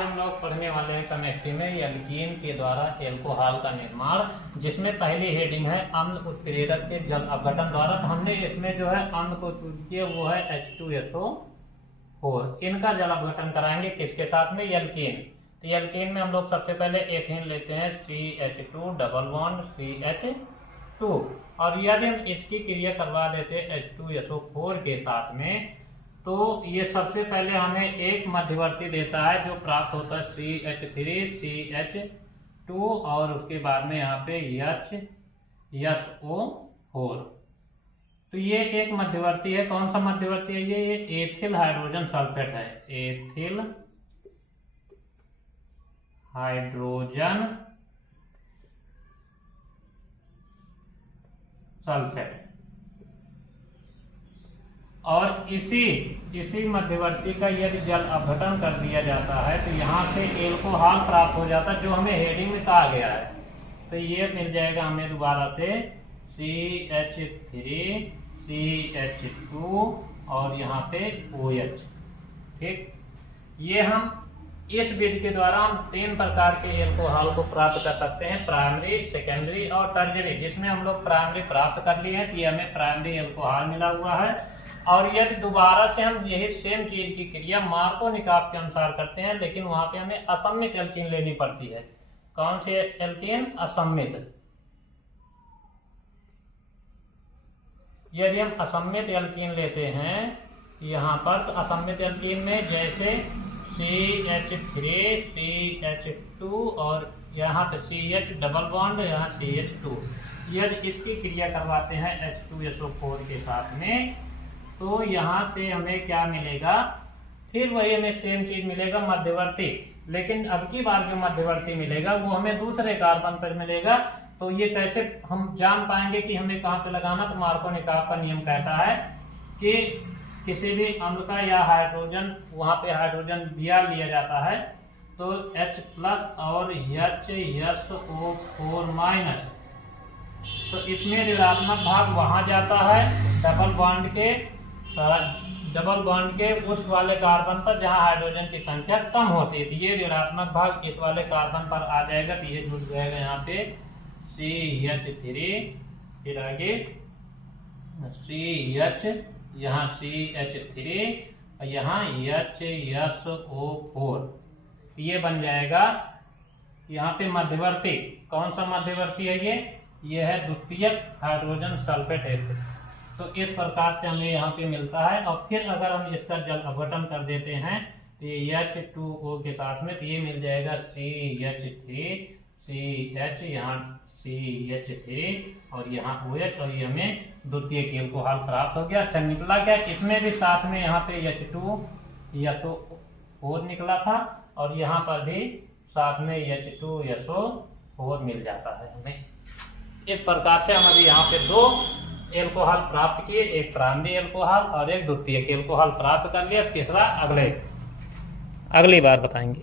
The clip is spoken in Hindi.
आज हम लोग पढ़ने वाले हैं केमिस्ट्री में एल्कीन के द्वारा एल्कोहल का निर्माण, जिसमें पहली हेडिंग है अम्ल उत्प्रेरक के जल अपघटन द्वारा। तो हमने इसमें जो है अम्ल को चूज किया वो है H2SO4। इनका जल अपघटन कराएंगे किसके साथ में? एल्कीन। तो एल्कीन में हम लोग सबसे पहले एथेन लेते हैं CH2 डबल बॉन्ड CH2, और यदि हम इसकी क्रिया करवा देते H2SO4 के साथ में तो ये सबसे पहले हमें एक मध्यवर्ती देता है जो प्राप्त होता है CH3CH2 और उसके बाद में यहाँ पे HSO4। तो ये एक मध्यवर्ती है। कौन सा मध्यवर्ती है? ये एथिल हाइड्रोजन सल्फेट है। Ethyl hydrogen sulphate. और इसी मध्यवर्ती का यदि जल अपघटन कर दिया जाता है तो यहाँ से एल्कोहल प्राप्त हो जाता है, जो हमें हेडिंग में कहा गया है। तो ये मिल जाएगा हमें दोबारा से CH3CH2 और यहाँ पे OH। ठीक, ये हम इस विधि के द्वारा हम 3 प्रकार के एल्कोहल को प्राप्त कर सकते हैं, प्राइमरी, सेकेंडरी और टर्जरी। जिसमें हम लोग प्राइमरी प्राप्त कर लिए हैं, तो ये हमें प्राइमरी एल्कोहल मिला हुआ है। और यदि दोबारा से हम यही सेम चीज की क्रिया मार्कोनिकॉफ के अनुसार करते हैं, लेकिन वहां पे हमें असम्मित एल्कीन लेनी पड़ती है। कौन सी एल्कीन? असम्मित। यदि हम असम्मित एल्कीन लेते हैं यहाँ पर, तो असम्मित एल्कीन में जैसे CH3 CH2 और यहाँ पे CH डबल बॉन्ड, यहाँ CH2, यदि इसकी क्रिया करवाते हैं H2SO4 के साथ में तो यहाँ से हमें क्या मिलेगा? फिर वही हमें सेम चीज मिलेगा, मध्यवर्ती। लेकिन अब की बार जो मध्यवर्ती मिलेगा वो हमें दूसरे कार्बन पर मिलेगा। तो ये कैसे हम जान पाएंगे कि हमें कहाँ पे लगाना? तो मार्कोनिकॉफ का नियम कहता है कि किसी भी अम्ल का या हाइड्रोजन, वहां पे हाइड्रोजन Br लिया जाता है तो H+ और HSO4 माइनस, तो इसमें ऋणात्मक भाग वहां जाता है डबल बॉन्ड के उस वाले कार्बन पर जहां हाइड्रोजन की संख्या कम होती है। तो ये ऋणात्मक भाग इस वाले कार्बन पर आ जाएगा, तो ये जुड़ जाएगा यहाँ पे CH3, फिर आगे CH, यहाँ CH3 और यहाँ HSO4। ये बन जाएगा यहाँ पे मध्यवर्ती। कौन सा मध्यवर्ती है ये है द्वितीयक हाइड्रोजन सल्फेट एसिड। तो इस प्रकार से हमें यहाँ पे मिलता है। और फिर अगर हम इसका जल अपघटन कर देते हैं तो ये H2O के साथ में, तो ये मिल जाएगा CH3CH, यहाँ CH3 और यहाँ OH, और ये हमें द्वितीयक एल्कोहल प्राप्त हो गया। अच्छा, निकला क्या? इसमें भी साथ में यहाँ पे H2SO4 निकला था और यहाँ पर भी साथ में H2SO4 मिल जाता है हमें। इस प्रकार से हम अभी यहाँ पे 2 एल्कोहल प्राप्त किए, एक प्राइमरी एल्कोहल और एक द्वितीयक एल्कोहल प्राप्त कर लिया। तीसरा अगली बार बताएंगे।